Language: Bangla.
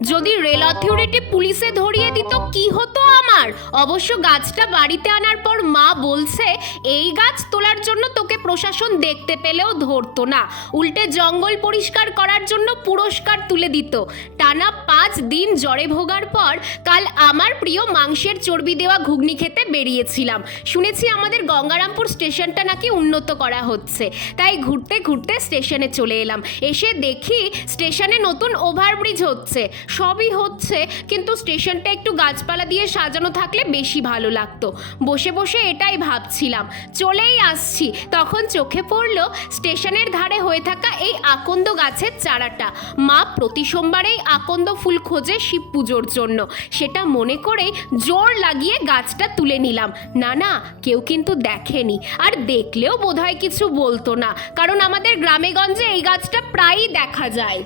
যদি রেল অথরিটি পুলিশে ধরিয়ে দিত, কি হতো আমার? অবশ্য গাছটা বাড়িতে আনার পর মা বলছে, এই গাছ তোলার জন্য তোকে প্রশাসন দেখতে পেলেও ধরতো না। উল্টে জঙ্গল পরিষ্কার করার জন্য পুরস্কার তুলে দিত। টানা পাঁচ দিন জ্বরে ভোগার পর কাল আমার প্রিয় মাংসের চর্বি দেওয়া ঘুগনি খেতে বেরিয়েছিলাম। শুনেছি আমাদের গঙ্গারামপুর স্টেশনটা নাকি উন্নত করা হচ্ছে। তাই ঘুরতে ঘুরতে স্টেশনে চলে এলাম। এসে দেখি স্টেশনে নতুন ওভারব্রিজ হচ্ছে। সবই হচ্ছে, কিন্তু স্টেশনটা একটু গাছপালা দিয়ে সাজানো থাকলে বেশি ভালো লাগতো। বসে বসে এটাই ভাবছিলাম। চলেই আসছি। তখন চোখে পড়ল স্টেশনের ধারে হয়ে থাকা এই আকন্দ গাছের চারাটা। মা প্রতি সোমবারেই আকন্দ ফুল খোঁজে শিব পুজোর জন্য। সেটা মনে করে জোর লাগিয়ে গাছটা তুলে নিলাম। না না, কেউ কিন্তু দেখেনি। আর দেখলেও বোধহয় কিছু বলতো না, কারণ আমাদের গ্রামেগঞ্জে এই গাছটা প্রায়ই দেখা যায়।